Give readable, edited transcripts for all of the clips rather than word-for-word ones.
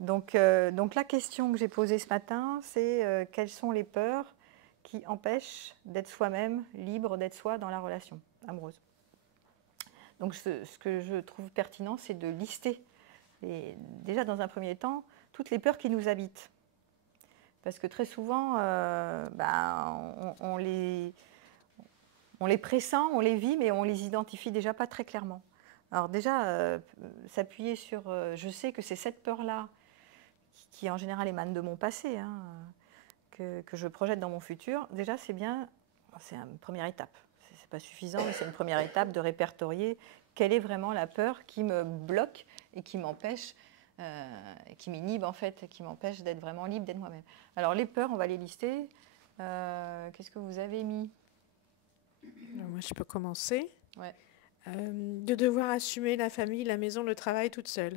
Donc la question que j'ai posée ce matin, c'est quelles sont les peurs qui empêchent d'être soi-même, libre d'être soi dans la relation amoureuse. Donc ce que je trouve pertinent, c'est de lister, déjà dans un premier temps, toutes les peurs qui nous habitent. Parce que très souvent, on les pressent, on les vit, mais on les identifie déjà pas très clairement. Alors déjà, s'appuyer sur je sais que c'est cette peur-là qui en général émane de mon passé, hein, que je projette dans mon futur, déjà c'est bien, c'est une première étape. C'est pas suffisant, mais c'est une première étape de répertorier quelle est vraiment la peur qui me bloque et qui m'empêche, qui m'inhibe en fait, qui m'empêche d'être vraiment libre, d'être moi-même. Alors les peurs, on va les lister. Qu'est-ce que vous avez mis? Alors, moi, je peux commencer. Ouais. De devoir assumer la famille, la maison, le travail toute seule.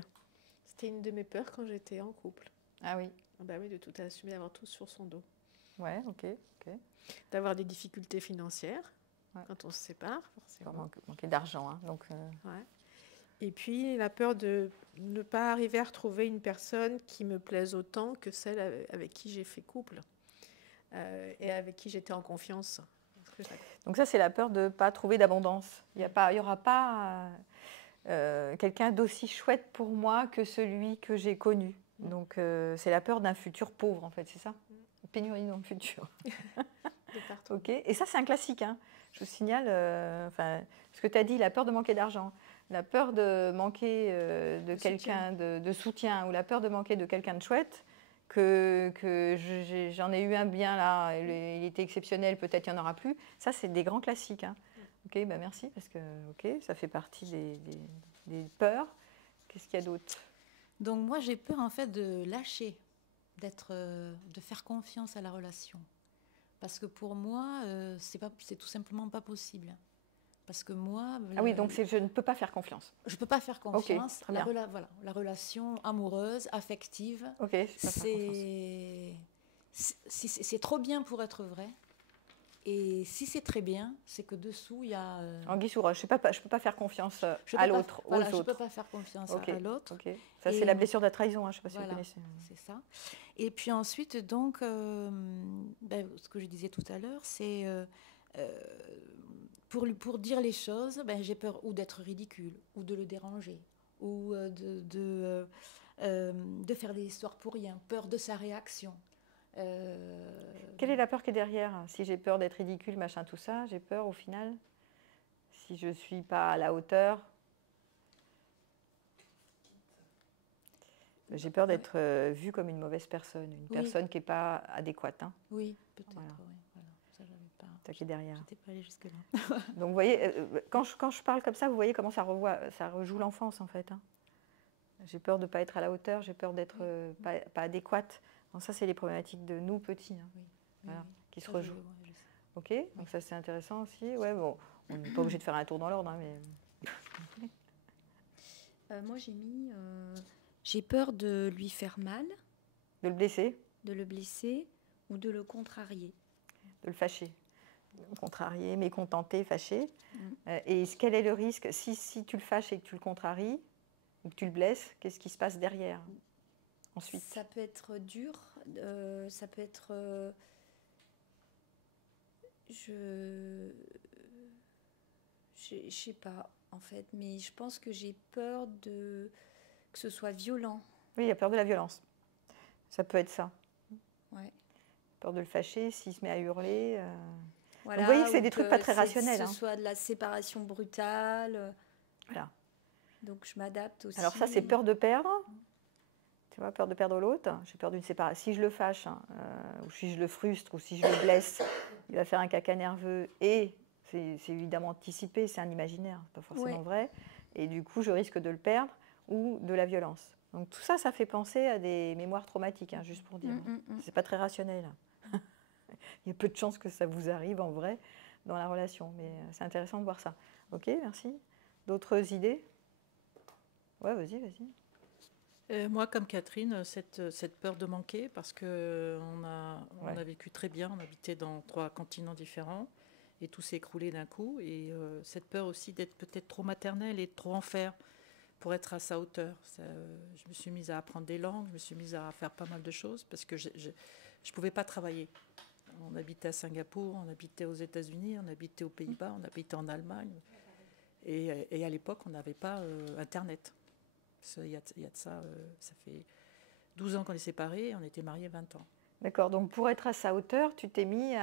C'était une de mes peurs quand j'étais en couple. Ah oui. Ah bah oui, de tout assumer, avoir tout sur son dos. Ouais, ok. D'avoir des difficultés financières Ouais. quand on se sépare, forcément. Manquer d'argent, hein, donc. Ouais. Et puis la peur de ne pas arriver à retrouver une personne qui me plaise autant que celle avec qui j'ai fait couple et avec qui j'étais en confiance. Donc ça, c'est la peur de ne pas trouver d'abondance. Il n'y aura pas quelqu'un d'aussi chouette pour moi que celui que j'ai connu. Donc c'est la peur d'un futur pauvre, en fait, c'est ça? Pénurie dans le futur. Ok. Et ça, c'est un classique, hein. Je vous signale, ce que tu as dit, la peur de manquer d'argent, la peur de manquer de quelqu'un de soutien, ou la peur de manquer de quelqu'un de chouette, que j'en ai eu un bien là, il était exceptionnel, peut-être il n'y en aura plus. Ça, c'est des grands classiques, hein. Ok, bah merci, parce que ça fait partie des peurs. Qu'est-ce qu'il y a d'autre? Donc moi, j'ai peur en fait de lâcher, de faire confiance à la relation. Parce que pour moi, c'est tout simplement pas possible. Parce que moi... Ah oui, donc je ne peux pas faire confiance. Je ne peux pas faire confiance. Okay, Voilà, la relation amoureuse, affective, c'est trop bien pour être vrai. Et si c'est très bien, c'est que dessous, il y a... Anguille sous roche, je ne peux pas faire confiance à l'autre, aux autres. Je ne peux pas faire confiance à l'autre. Okay. Ça, c'est la blessure de la trahison, hein, je ne sais pas si vous connaissez. C'est ça. Et puis ensuite, donc, ce que je disais tout à l'heure, c'est... pour dire les choses, j'ai peur ou d'être ridicule, ou de le déranger, ou de faire des histoires pour rien, peur de sa réaction. Quelle est la peur qui est derrière? Si j'ai peur d'être ridicule, machin, tout ça, j'ai peur au final, si je ne suis pas à la hauteur, j'ai peur d'être vue comme une mauvaise personne, une personne qui n'est pas adéquate. Hein. Oui, peut-être, voilà. Ça, j'avais pas. Ça qui est derrière. J'étais pas allée jusque-là. Donc vous voyez, quand je parle comme ça, vous voyez comment ça rejoue l'enfance en fait. Hein. J'ai peur de ne pas être à la hauteur, j'ai peur d'être pas adéquate. Donc ça, c'est les problématiques de nous petits, hein, voilà, qui se rejouent. Ok, donc ça c'est intéressant aussi. Ouais, bon, on n'est pas obligé de faire un tour dans l'ordre, hein, mais. Moi j'ai mis, j'ai peur de lui faire mal. De le blesser. De le blesser ou de le contrarier. De le fâcher. Contrarier, mécontenter, fâcher. Et quel est le risque si tu le fâches et que tu le contraries, ou que tu le blesses, qu'est-ce qui se passe derrière ensuite? Ça peut être dur, ça peut être... je sais pas, en fait, mais je pense que j'ai peur que ce soit violent. Oui, il y a peur de la violence. Ça peut être ça. Ouais. Peur de le fâcher, s'il se met à hurler. Voilà, donc vous voyez que c'est des trucs pas très rationnels. Que ce soit de la séparation brutale. Voilà. Donc je m'adapte aussi. Alors ça, c'est peur de perdre. Tu vois, peur de perdre l'autre. J'ai peur d'une séparation. Si je le fâche, ou si je le frustre, ou si je le blesse, il va faire un caca nerveux. Et c'est évidemment anticipé, c'est un imaginaire, pas forcément vrai. Et du coup, je risque de le perdre ou de la violence. Donc tout ça, ça fait penser à des mémoires traumatiques, hein, juste pour dire. C'est pas très rationnel. Il y a peu de chances que ça vous arrive en vrai dans la relation, mais c'est intéressant de voir ça. Ok, merci. D'autres idées? Ouais, vas-y. Moi, comme Catherine, cette peur de manquer, parce qu'on a vécu très bien, on habitait dans 3 continents différents, et tout s'est écroulé d'un coup. Et cette peur aussi d'être peut-être trop maternelle et trop en faire. pour être à sa hauteur. Je me suis mise à apprendre des langues, je me suis mise à faire pas mal de choses parce que je ne pouvais pas travailler. On habitait à Singapour, on habitait aux États-Unis, on habitait aux Pays-Bas, on habitait en Allemagne. Et à l'époque, on n'avait pas Internet. Il y a de ça, ça fait 12 ans qu'on est séparés, on était mariés 20 ans. D'accord, donc pour être à sa hauteur, tu t'es mis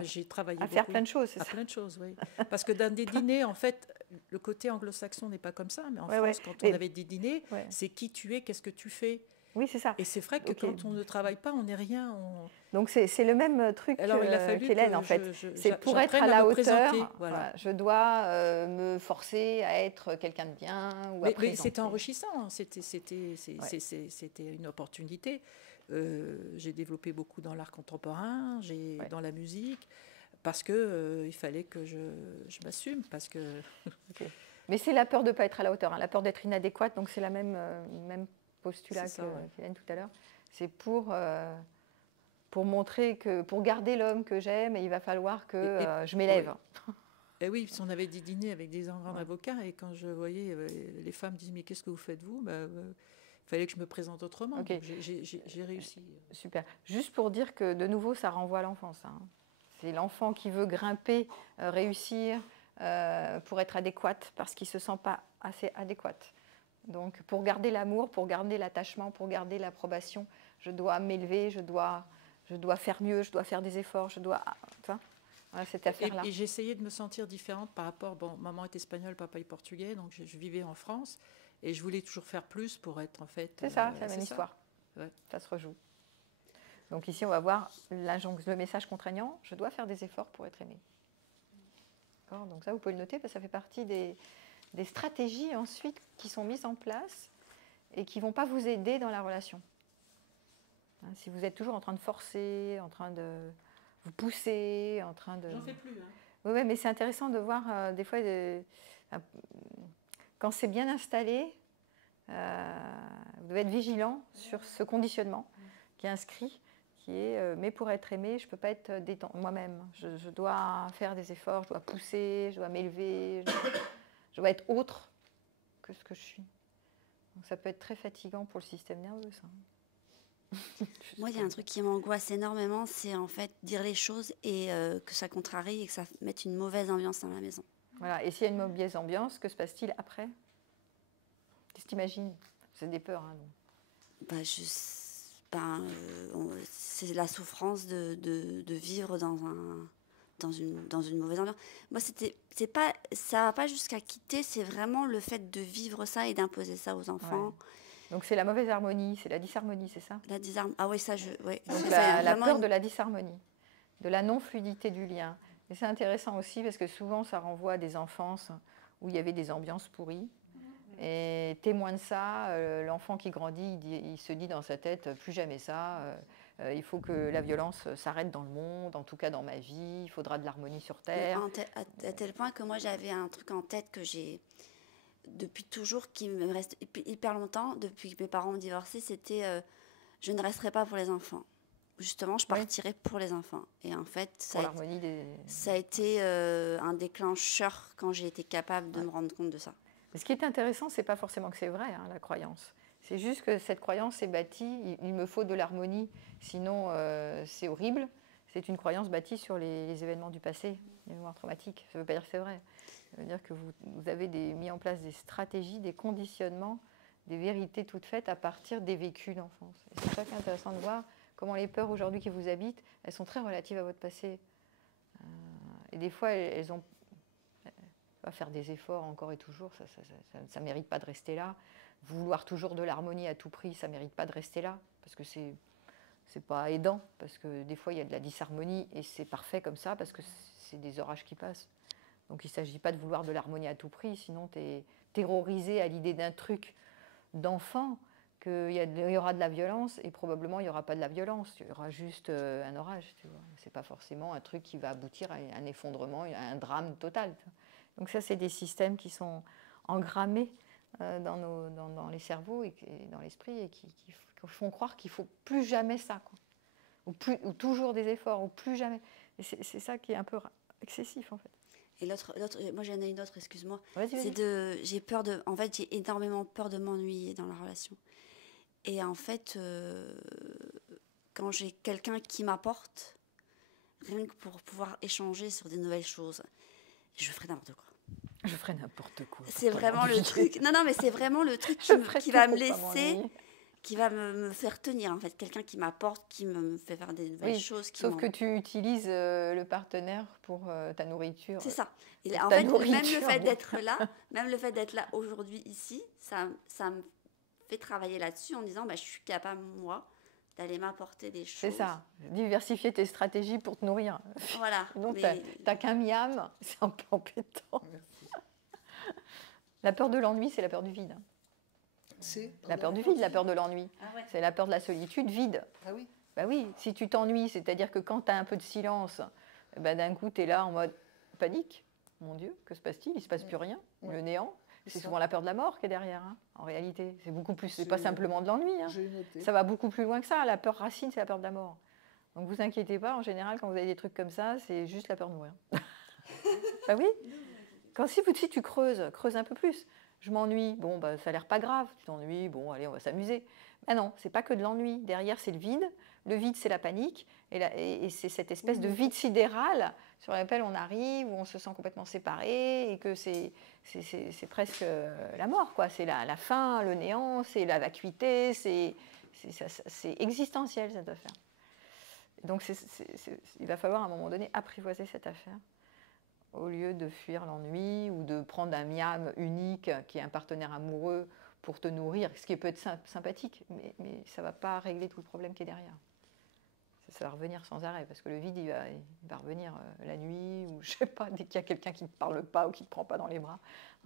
J'ai travaillé à faire plein de choses, c'est ça? plein de choses, oui. Parce que dans des dîners, en fait, le côté anglo-saxon n'est pas comme ça, mais en France, quand on avait des dîners, c'est qui tu es, qu'est-ce que tu fais. Oui, c'est ça. Et c'est vrai que quand on ne travaille pas, on n'est rien. Donc c'est le même truc qu'Hélène, en fait. C'est pour être à la hauteur, voilà. Je dois me forcer à être quelqu'un de bien. Mais c'était enrichissant, c'était une opportunité. J'ai développé beaucoup dans l'art contemporain, dans la musique, parce que il fallait que je m'assume, parce que. Mais c'est la peur de ne pas être à la hauteur, hein, la peur d'être inadéquate. Donc c'est la même postulat qu'Hélène tout à l'heure. C'est pour montrer que pour garder l'homme que j'aime, il va falloir que je m'élève. Et oui, on avait des dîners avec des grands avocats, et quand je voyais les femmes disent mais qu'est-ce que vous faites vous? Il fallait que je me présente autrement. Donc j'ai réussi. Super. Juste pour dire que, de nouveau, ça renvoie à l'enfance. Hein. C'est l'enfant qui veut grimper, réussir pour être adéquate, parce qu'il ne se sent pas assez adéquate. Donc, pour garder l'amour, pour garder l'attachement, pour garder l'approbation, je dois m'élever, je dois faire mieux, je dois faire des efforts, je dois... Voilà, cette affaire-là. Et j'essayais de me sentir différente par rapport... Bon, maman est espagnole, papa est portugais, donc je vivais en France. Et je voulais toujours faire plus pour être, en fait... C'est ça, c'est la même histoire. Ouais. Ça se rejoue. Donc ici, on va voir le message contraignant. Je dois faire des efforts pour être aimée. D'accord ? Donc ça, vous pouvez le noter, parce que ça fait partie des stratégies ensuite qui sont mises en place et qui ne vont pas vous aider dans la relation. Hein, si vous êtes toujours en train de forcer, en train de vous pousser, en train de... J'en fais plus. Hein. Oui, mais c'est intéressant de voir des fois... Quand c'est bien installé, vous devez être vigilant sur ce conditionnement qui est inscrit, qui est mais pour être aimé, je ne peux pas être moi-même. Je dois faire des efforts, je dois pousser, je dois m'élever, je dois être autre que ce que je suis. Donc ça peut être très fatigant pour le système nerveux, ça. Moi, il y a un truc qui m'angoisse énormément, c'est en fait dire les choses et que ça contrarie et que ça mette une mauvaise ambiance dans la maison. Voilà. Et s'il y a une mauvaise ambiance, que se passe-t-il après? Qu'est-ce que tu imagines? C'est des peurs. Hein, c'est la souffrance de vivre dans une mauvaise ambiance. Moi, ça va pas jusqu'à quitter, c'est vraiment le fait de vivre ça et d'imposer ça aux enfants. Ouais. Donc c'est la mauvaise harmonie, c'est la disharmonie, c'est ça? Ah oui, ça, ouais. Donc la peur de la disharmonie, de la non-fluidité du lien. Et c'est intéressant aussi parce que souvent ça renvoie à des enfances où il y avait des ambiances pourries. Et témoin de ça, l'enfant qui grandit, il se dit dans sa tête, plus jamais ça, il faut que la violence s'arrête dans le monde, en tout cas dans ma vie, il faudra de l'harmonie sur Terre. À tel point que moi j'avais un truc en tête que j'ai depuis toujours, qui me reste hyper longtemps, depuis que mes parents ont divorcé, c'était je ne resterai pas pour les enfants. Justement, je partirai pour les enfants. Et en fait, ça a été un déclencheur quand j'ai été capable de me rendre compte de ça. Mais ce qui est intéressant, ce n'est pas forcément que c'est vrai, hein, la croyance. C'est juste que cette croyance est bâtie, il me faut de l'harmonie, sinon c'est horrible. C'est une croyance bâtie sur les événements du passé, les mémoires traumatiques. Ça ne veut pas dire que c'est vrai. Ça veut dire que vous avez mis en place des stratégies, des conditionnements, des vérités toutes faites à partir des vécus d'enfance. Et c'est ça qui est intéressant de voir comment les peurs aujourd'hui qui vous habitent, elles sont très relatives à votre passé. Et des fois, elles ont... faire des efforts encore et toujours, ça ne mérite pas de rester là. Vouloir toujours de l'harmonie à tout prix, ça ne mérite pas de rester là, parce que c'est pas aidant, parce que des fois il y a de la disharmonie et c'est parfait comme ça, parce que c'est des orages qui passent. Donc il ne s'agit pas de vouloir de l'harmonie à tout prix, sinon tu es terrorisé à l'idée d'un truc d'enfant, qu'il y aura de la violence, et probablement il n'y aura pas de la violence, il y aura juste un orage. Ce n'est pas forcément un truc qui va aboutir à un effondrement, à un drame total. Donc ça, c'est des systèmes qui sont engrammés dans les cerveaux et dans l'esprit et qui font croire qu'il ne faut plus jamais ça, quoi. Ou toujours des efforts, ou plus jamais. Et c'est ça qui est un peu excessif, en fait. Et moi j'en ai une autre, excuse-moi. Vas-y. En fait, j'ai énormément peur de m'ennuyer dans la relation. Et en fait, quand j'ai quelqu'un qui m'apporte, rien que pour pouvoir échanger sur des nouvelles choses, je ferai n'importe quoi. Je ferai n'importe quoi. C'est vraiment le truc. Non, mais c'est vraiment le truc qui va me laisser, qui va me faire tenir, en fait. Quelqu'un qui m'apporte, qui me fait faire des nouvelles choses. Sauf que tu utilises le partenaire pour ta nourriture. C'est ça. Et en fait, même le fait d'être là aujourd'hui, ici, ça me fait travailler là-dessus en disant, je suis capable, moi, d'aller m'apporter des choses. C'est ça, diversifier tes stratégies pour te nourrir. Voilà. Donc, t'as qu'un miam, c'est un peu embêtant. Merci. La peur de l'ennui, c'est la peur du vide. C'est La peur du vide, la peur de l'ennui. Ah ouais. C'est la peur de la solitude vide. Ah oui. Bah oui, si tu t'ennuies, c'est-à-dire que quand tu as un peu de silence, d'un coup, tu es là en mode panique. Mon Dieu, que se passe-t-il? Il ne se passe plus rien. Le néant. C'est souvent la peur de la mort qui est derrière, hein, en réalité. C'est beaucoup plus. C'est pas simplement de l'ennui. Hein. Ça va beaucoup plus loin que ça. La peur racine, c'est la peur de la mort. Donc vous inquiétez pas, en général, quand vous avez des trucs comme ça, c'est juste la peur de mourir. Bah oui. Si tu creuses un peu plus. Je m'ennuie, bon, ça a l'air pas grave. Tu t'ennuies, bon, allez, on va s'amuser. Ah non, c'est pas que de l'ennui. Derrière, c'est le vide. Le vide, c'est la panique. Et c'est cette espèce de vide sidéral sur lequel on arrive, où on se sent complètement séparé, et que c'est presque la mort, quoi. C'est la fin, le néant, c'est la vacuité, c'est existentiel, cette affaire. Donc, il va falloir, à un moment donné, apprivoiser cette affaire, au lieu de fuir l'ennui ou de prendre un miam unique qui est un partenaire amoureux pour te nourrir, ce qui peut être sympathique, mais ça ne va pas régler tout le problème qui est derrière. Ça va revenir sans arrêt, parce que le vide, il va revenir la nuit, ou je ne sais pas, dès qu'il y a quelqu'un qui ne te parle pas ou qui ne te prend pas dans les bras,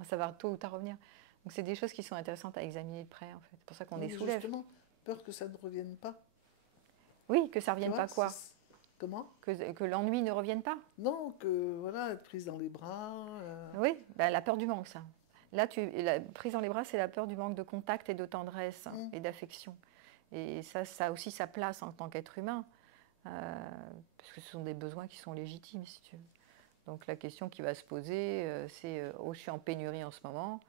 ça va tôt ou tard revenir. Donc c'est des choses qui sont intéressantes à examiner de près, en fait. C'est pour ça qu'on les soulève. Justement, peur que ça ne revienne pas. Oui, que ça ne revienne pas quoi? Comment? Que l'ennui ne revienne pas? Non, que voilà, être prise dans les bras. Oui, la peur du manque, ça. Là, la prise dans les bras, c'est la peur du manque de contact et de tendresse et d'affection. Et ça a aussi sa place en tant qu'être humain, parce que ce sont des besoins qui sont légitimes, si tu veux. Donc la question qui va se poser, c'est je suis en pénurie en ce moment,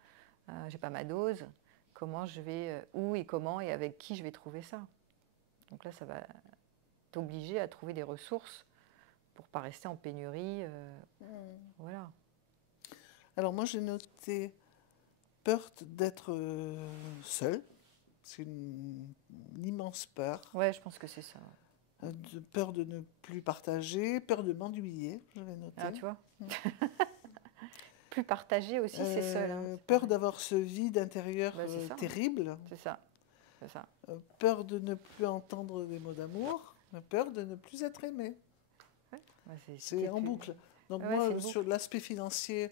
j'ai pas ma dose, comment je vais, où et comment et avec qui je vais trouver ça? Donc là, ça va t'obliger à trouver des ressources pour ne pas rester en pénurie. Voilà. Alors moi, j'ai noté peur d'être seule. C'est une immense peur. Ouais, je pense que c'est ça. Peur de ne plus partager, peur de m'ennuyer, je vais noter. Ah, tu vois. Plus partager aussi, c'est seul. Hein. Peur d'avoir ce vide intérieur terrible. C'est ça. C'est ça. Peur de ne plus entendre des mots d'amour. Peur de ne plus être aimé. Ouais. C'est en boucle. Donc moi, sur l'aspect financier,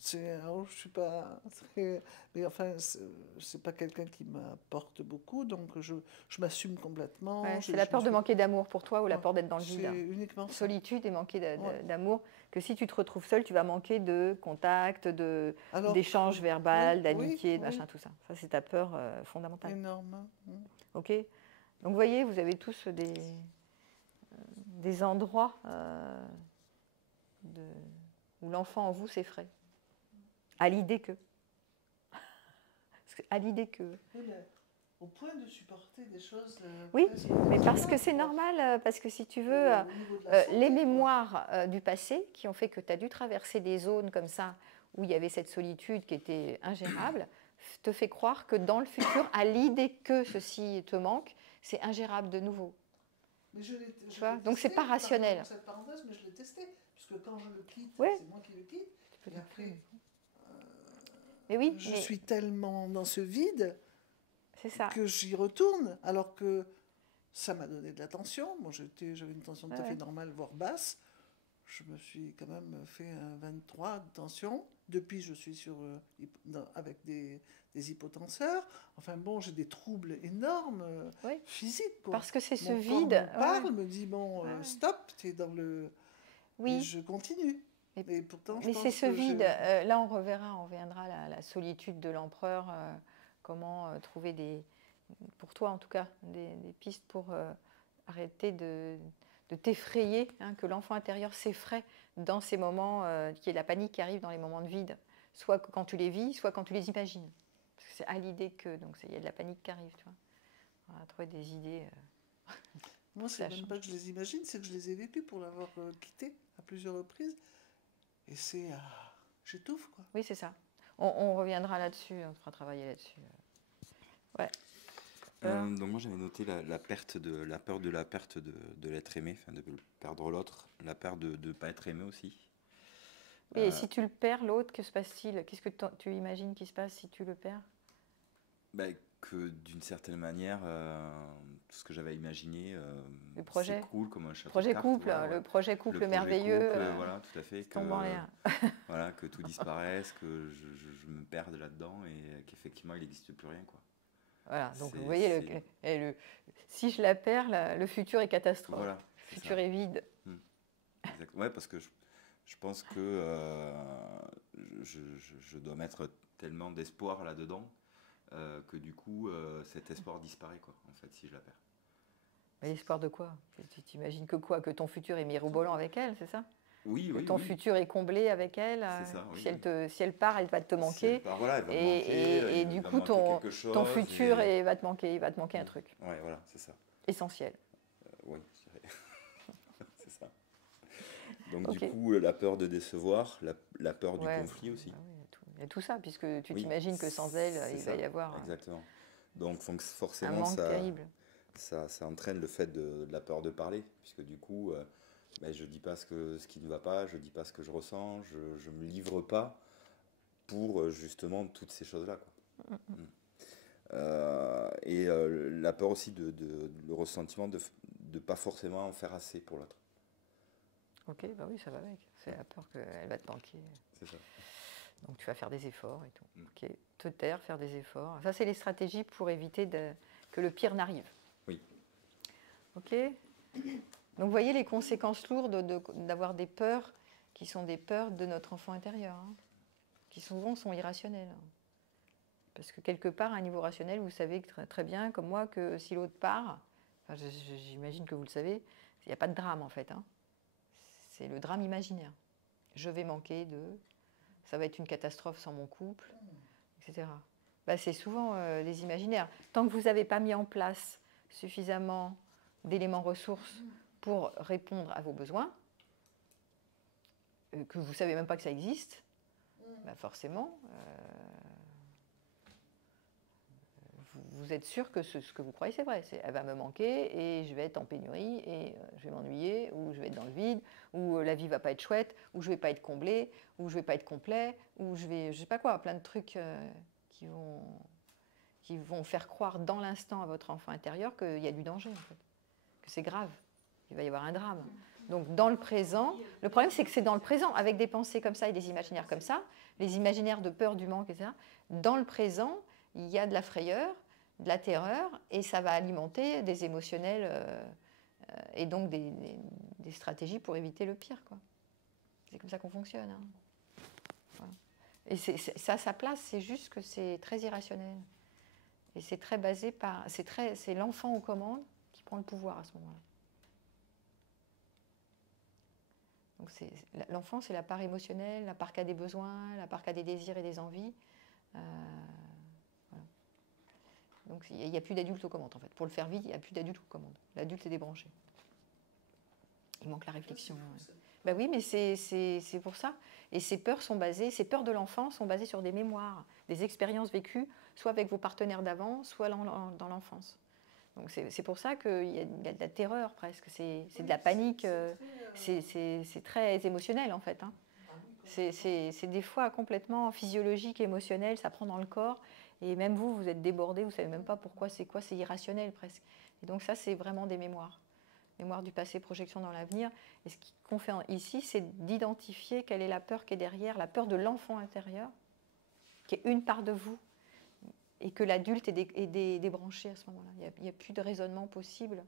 je suis pas très... Mais enfin, c'est pas quelqu'un qui m'apporte beaucoup, donc je m'assume complètement. Ouais, c'est la peur de manquer d'amour pour toi ou la peur d'être dans le vide. C'est uniquement ça. Solitude et manquer d'amour. Que si tu te retrouves seul, tu vas manquer de contact, d'échange verbal, d'amitié, de machin, tout ça. Ça, c'est ta peur fondamentale. Énorme. Ok. Donc, vous voyez, vous avez tous des endroits où l'enfant en vous s'effraie. À l'idée que. À l'idée que. Au point de supporter des choses... oui, mais parce que c'est normal, parce que si tu veux, les mémoires du passé qui ont fait que tu as dû traverser des zones comme ça, où il y avait cette solitude qui était ingérable, te fait croire que dans le futur, à l'idée que ceci te manque, c'est ingérable de nouveau. Mais tu vois, donc c'est pas rationnel. Cette parenthèse, mais je l'ai testé, puisque quand je le quitte, ouais. c'est moi qui le quitte. Et après, mais oui, je suis tellement dans ce vide ça. Que j'y retourne, alors que ça m'a donné de la tension. Moi, j'avais une tension tout à fait normale, voire basse. Je me suis quand même fait un 23 de tension. Depuis, je suis avec des hypotenseurs. Enfin bon, j'ai des troubles énormes physiques. Quoi. Parce que c'est ce Mon vide. Corps me parle, me dit stop, tu es dans le... Oui. Et je continue. Et pourtant, mais c'est ce vide. Là, on reviendra la solitude de l'empereur. Comment trouver pour toi en tout cas, des pistes pour arrêter de de t'effrayer, hein, que l'enfant intérieur s'effraie dans ces moments, qu'il y ait la panique qui arrive dans les moments de vide, soit quand tu les vis, soit quand tu les imagines. Parce que c'est à l'idée que, donc il y a de la panique qui arrive, tu vois. On va trouver des idées. Moi, c'est même pas que je les imagine, c'est que je les ai vécues pour l'avoir quitté à plusieurs reprises. Et c'est... j'étouffe, quoi. Oui, c'est ça. On reviendra là-dessus, on fera travailler là-dessus. Ouais. Donc moi j'avais noté la peur de la perte de l'être aimé, enfin de perdre l'autre, la peur de ne pas être aimé aussi. Oui, et si tu le perds, l'autre, que se passe-t-il? Qu'est-ce que tu imagines qui se passe si tu le perds? Que d'une certaine manière, tout ce que j'avais imaginé, le projet, c'est cool comme un château projet de cartes, couple, voilà, le projet couple le projet merveilleux, couple, voilà, tout à fait, tombe en l'air. Voilà, que tout disparaisse, que je me perde là-dedans et qu'effectivement il n'existe plus rien, quoi. Voilà, donc vous voyez, si je la perds, le futur est catastrophe. Voilà, le futur est vide. Exact. Ouais, parce que je pense que je dois mettre tellement d'espoir là-dedans que du coup, cet espoir disparaît, quoi, en fait, si je la perds. Mais l'espoir de quoi? Tu t'imagines que quoi? Que ton futur est mirobolant avec elle, c'est ça? Oui, que ton futur est comblé avec elle. C'est ça, oui, si elle part, elle va te manquer. Si elle part, voilà, elle va me manquer, et du coup, ton futur va te manquer. Il va te manquer un truc. Ouais, voilà, c'est ça. Essentiel. Oui, c'est ça. Donc du coup, la peur de décevoir, la peur du conflit aussi. Bah oui, il y a tout ça, puisque tu t'imagines que sans elle, il va y avoir exactement. Donc forcément, un manque terrible. Ça entraîne le fait de la peur de parler, puisque du coup, je ne dis pas ce qui ne va pas, je ne dis pas ce que je ressens, je ne me livre pas pour justement toutes ces choses-là, quoi. Et la peur aussi le ressentiment de ne pas forcément en faire assez pour l'autre. Ok, bah oui, ça va avec. C'est la peur qu'elle va te manquer. C'est ça. Donc tu vas faire des efforts et tout. Ok, te taire, faire des efforts. Ça, c'est les stratégies pour éviter que le pire n'arrive. Oui. Ok. Donc vous voyez les conséquences lourdes d'avoir des peurs qui sont des peurs de notre enfant intérieur, hein, qui souvent sont irrationnelles. Parce que quelque part, à un niveau rationnel, vous savez très bien, comme moi, que si l'autre part, enfin, j'imagine que vous le savez, il n'y a pas de drame en fait. Hein. C'est le drame imaginaire. Je vais manquer ça va être une catastrophe sans mon couple, etc. C'est souvent les imaginaires. Tant que vous n'avez pas mis en place suffisamment d'éléments ressources pour répondre à vos besoins, que vous ne savez même pas que ça existe, forcément, vous êtes sûr que ce que vous croyez, c'est vrai. Elle va me manquer et je vais être en pénurie et je vais m'ennuyer, ou je vais être dans le vide, ou la vie ne va pas être chouette, ou je ne vais pas être comblé, ou je ne vais pas être complet, ou je ne sais pas quoi, plein de trucs qui vont faire croire dans l'instant à votre enfant intérieur qu'il y a du danger, en fait, que c'est grave, il va y avoir un drame. Donc dans le présent, le problème c'est que c'est dans le présent, avec des pensées comme ça et des imaginaires comme ça, les imaginaires de peur, du manque, etc., dans le présent, il y a de la frayeur, de la terreur, et ça va alimenter des émotionnels et donc des stratégies pour éviter le pire, quoi. C'est comme ça qu'on fonctionne. Hein. Voilà. Et ça a sa place, c'est juste que c'est très irrationnel. Et c'est très basé par... C'est l'enfant aux commandes qui prend le pouvoir à ce moment-là. Donc l'enfant, c'est la part émotionnelle, la part qui a des besoins, la part qui a des désirs et des envies. Voilà. Donc il n'y a plus d'adulte aux commandes, en fait. Pour le faire vite, il n'y a plus d'adulte aux commandes. L'adulte est débranché. Il manque la réflexion. Ben oui, mais c'est pour ça. Et ces peurs de l'enfant sont basées sur des mémoires, des expériences vécues, soit avec vos partenaires d'avant, soit dans l'enfance. Donc c'est pour ça qu'il y a de la terreur presque, c'est de la panique, c'est très émotionnel en fait. Hein. C'est des fois complètement physiologique, émotionnel, ça prend dans le corps. Et même vous êtes débordé, vous ne savez même pas pourquoi, c'est quoi, c'est irrationnel presque. Et donc ça, c'est vraiment des mémoires. Mémoire du passé, projection dans l'avenir. Et ce qu'on fait ici, c'est d'identifier quelle est la peur qui est derrière, la peur de l'enfant intérieur, qui est une part de vous, et que l'adulte est débranché à ce moment-là. Il n'y a plus de raisonnement possible.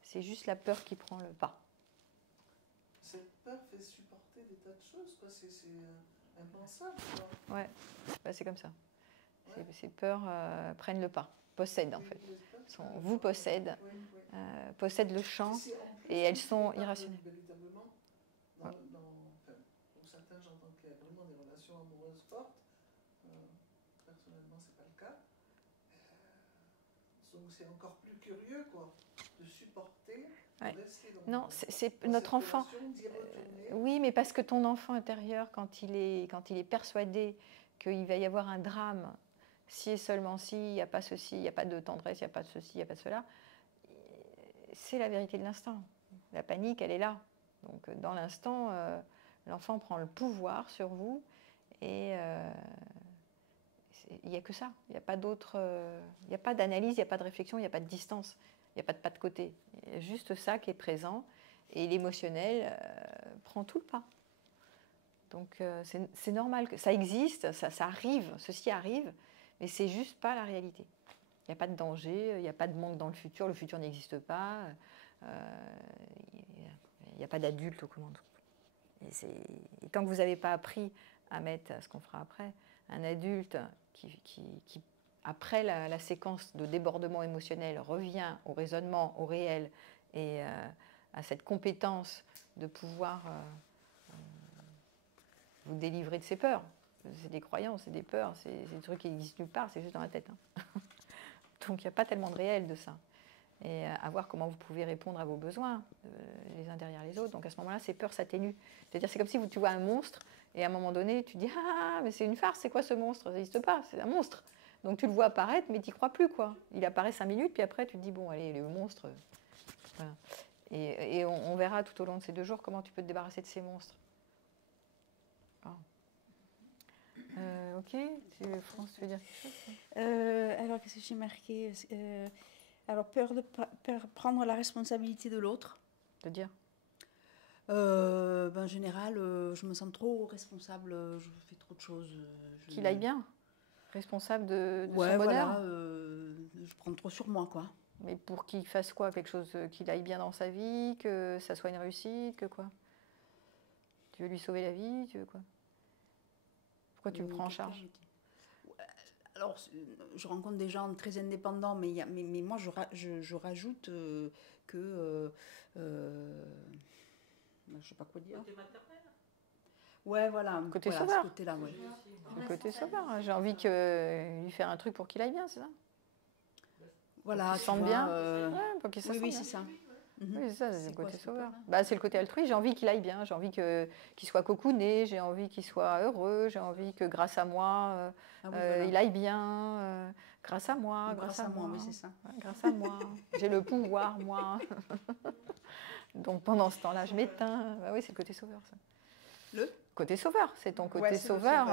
C'est juste la peur qui prend le pas. Cette peur fait supporter des tas de choses, quoi. C'est impensable, quoi. Ouais, c'est comme ça. Ouais. Ces peurs prennent le pas. possèdent en fait. Vous possèdent, possèdent le champ et elles sont irrationnelles. Véritablement, pour certains, j'entends qu'il y a vraiment des relations amoureuses fortes. Personnellement, ce n'est pas le cas. Donc c'est encore plus curieux, quoi, de supporter, de rester dans non, c'est notre enfant. Oui, mais parce que ton enfant intérieur, quand il est persuadé qu'il va y avoir un drame, si et seulement si, il n'y a pas ceci, il n'y a pas de tendresse, il n'y a pas de ceci, il n'y a pas de cela, c'est la vérité de l'instant. La panique, elle est là. Donc dans l'instant, l'enfant prend le pouvoir sur vous et il n'y a que ça. Il n'y a pas d'autre, il n'y a pas d'analyse, il n'y a pas de réflexion, il n'y a pas de distance, il n'y a pas de pas de côté. Il y a juste ça qui est présent et l'émotionnel prend tout le pas. Donc c'est normal que ça existe, ça arrive, ceci arrive, mais c'est juste pas la réalité. Il n'y a pas de danger, il n'y a pas de manque dans le futur n'existe pas, il n'y a pas d'adulte aux commandes. Et tant que vous n'avez pas appris à mettre ce qu'on fera après, un adulte qui après la séquence de débordement émotionnel, revient au raisonnement, au réel et à cette compétence de pouvoir vous délivrer de ses peurs. C'est des croyances, c'est des peurs, c'est des trucs qui n'existent nulle part, c'est juste dans la tête. Donc il n'y a pas tellement de réel de ça. Et à voir comment vous pouvez répondre à vos besoins les uns derrière les autres. Donc à ce moment-là, ces peurs s'atténuent. C'est-à-dire c'est comme si tu vois un monstre et à un moment donné, tu dis « Ah, mais c'est une farce, c'est quoi ce monstre? Ça n'existe pas, c'est un monstre !» Donc tu le vois apparaître, mais tu n'y crois plus, quoi. Il apparaît 5 minutes, puis après tu te dis « Bon, allez, le monstre... » Voilà. Et on verra tout au long de ces 2 jours comment tu peux te débarrasser de ces monstres. Ok, France, tu veux dire quelque chose? Alors, qu'est-ce que j'ai marqué? Alors, peur de prendre la responsabilité de l'autre. De dire En général, je me sens trop responsable, je fais trop de choses. Qu'il aille bien? Responsable de son bonheur? Voilà, je prends trop sur moi, quoi. Mais pour qu'il fasse quoi? Quelque chose qu'il aille bien dans sa vie, que ça soit une réussite, que quoi? Tu veux lui sauver la vie? Tu veux quoi? Pourquoi tu le prends en charge? Alors, je rencontre des gens très indépendants, mais moi, je rajoute que... je ne sais pas quoi dire. Côté maternel? Ouais, voilà. Côté voilà, sauveur. Ce côté-là, ouais. Le côté sauveur. J'ai envie de lui faire un truc pour qu'il aille bien, c'est ça? Voilà. Pour qu'il se sente bien. Pour qu'il se sente Oui, bien. c'est ça. Oui, c'est ça, c'est le côté sauveur. C'est le côté altruiste. J'ai envie qu'il aille bien, j'ai envie qu'il soit cocooné, j'ai envie qu'il soit heureux, j'ai envie que grâce à moi, voilà. Il aille bien, grâce à moi, grâce à moi, oui, c'est ça. Ouais, grâce à moi, j'ai le pouvoir, moi. Donc pendant ce temps-là, je m'éteins. Oui, c'est le côté sauveur, ça. Le côté sauveur, c'est ton côté sauveur.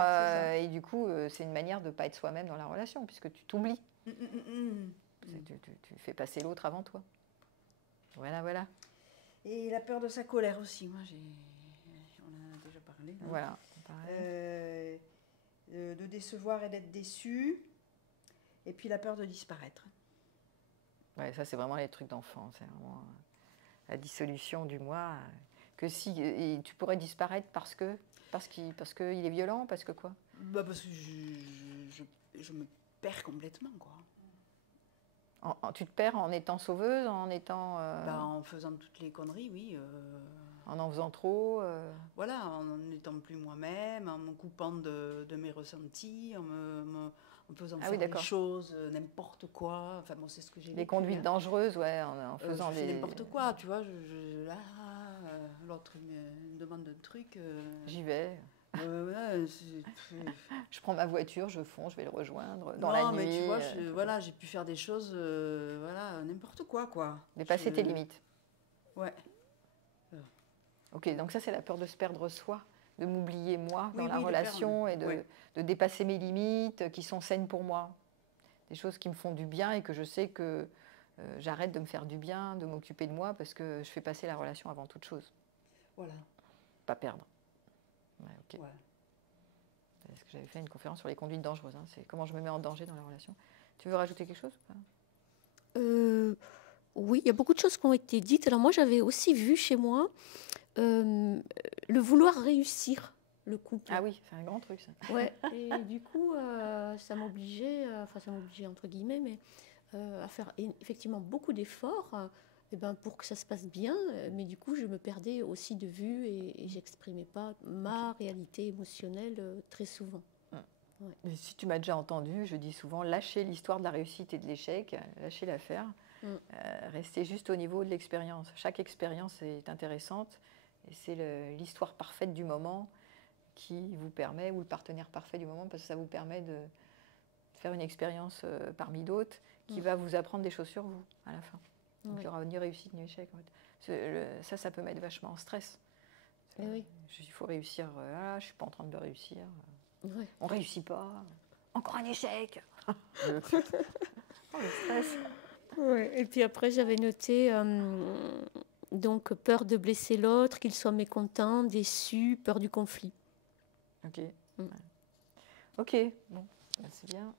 Et du coup, c'est une manière de ne pas être soi-même dans la relation, puisque tu t'oublies. Tu fais passer l'autre avant toi. Voilà. Et la peur de sa colère aussi, moi on en a déjà parlé. Hein. Voilà. De décevoir et d'être déçu. Et puis la peur de disparaître. Ouais, ça c'est vraiment les trucs d'enfant, c'est vraiment la dissolution du moi. Que si et tu pourrais disparaître parce qu'il est violent, parce que quoi? Parce que je me perds complètement, quoi. Tu te perds en étant sauveuse, en étant... en faisant toutes les conneries, oui. En faisant trop Voilà, en n'étant plus moi-même, en me coupant de mes ressentis, en me faisant faire des choses, n'importe quoi. Enfin, moi, c'est ce que j'ai Les conduites dangereuses, ouais, en faisant je fais n'importe quoi, tu vois. L'autre me demande un truc. J'y vais. Je prends ma voiture, je fonce, je vais le rejoindre dans la nuit. Non, mais tu vois, j'ai pu faire des choses, n'importe quoi. Dépasser tes limites. Ouais. Ok, donc ça c'est la peur de se perdre soi, de m'oublier moi dans la relation et de dépasser mes limites qui sont saines pour moi. Des choses qui me font du bien et que je sais que j'arrête de me faire du bien, de m'occuper de moi parce que je fais passer la relation avant toute chose. Voilà. Pas perdre. Ouais, ok. Ouais. Parce que j'avais fait une conférence sur les conduites dangereuses. Hein. C'est comment je me mets en danger dans la relation. Tu veux rajouter quelque chose ou pas? Oui, il y a beaucoup de choses qui ont été dites. Alors moi, j'avais aussi vu chez moi le vouloir réussir le couple. Ah oui, c'est un grand truc ça. Ouais. Et du coup, ça m'obligeait entre guillemets, mais à faire effectivement beaucoup d'efforts pour que ça se passe bien, mais du coup je me perdais aussi de vue et j'exprimais pas ma réalité émotionnelle très souvent. Ouais. Mais si tu m'as déjà entendu, je dis souvent lâcher l'histoire de la réussite et de l'échec, lâcher l'affaire, rester juste au niveau de l'expérience. Chaque expérience est intéressante et c'est l'histoire parfaite du moment qui vous permet, ou le partenaire parfait du moment, parce que ça vous permet de faire une expérience parmi d'autres qui va vous apprendre des choses sur vous à la fin. Donc il n'y aura ni réussite ni échec. En fait. Ça peut mettre vachement en stress. Il faut réussir. Je ne suis pas en train de réussir. On ne réussit pas. Encore un échec. Le stress. Et puis après, j'avais noté donc peur de blesser l'autre, qu'il soit mécontent, déçu, peur du conflit. Ok. Ok, bon, c'est bien.